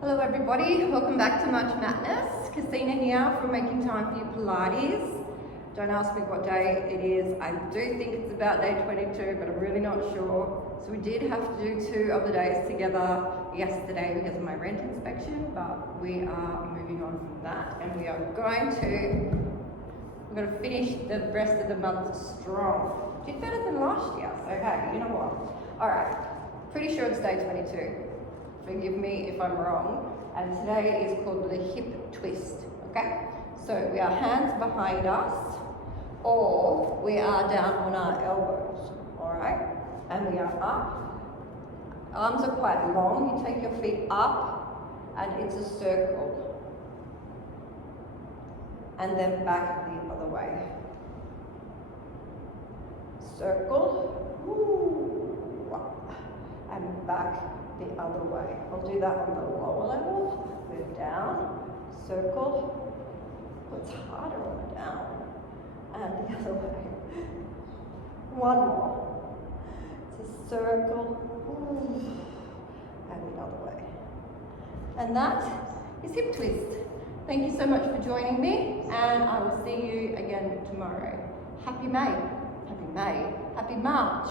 Hello everybody, welcome back to Much Madness. Christina here from Making Time for Your Pilates. Don't ask me what day it is. I do think it's about day 22, but I'm really not sure. So we did have to do 2 of the days together yesterday because of my rent inspection, but we are moving on from that and we're going to finish the rest of the month strong. Did better than last year, so hey, you know what? Alright, pretty sure it's day 22. Forgive me if I'm wrong. And today is called the hip twist, okay? So we are hands behind us, or we are down on our elbows, all right? And we are up. Arms are quite long. You take your feet up, and it's a circle. And then back the other way. Circle, and back the other way. I'll do that on the lower level. Move down, circle. It's harder on the down. And the other way. One more. It's a circle. And the other way. And that is hip twist. Thank you so much for joining me, and I will see you again tomorrow. Happy May. Happy May. Happy March.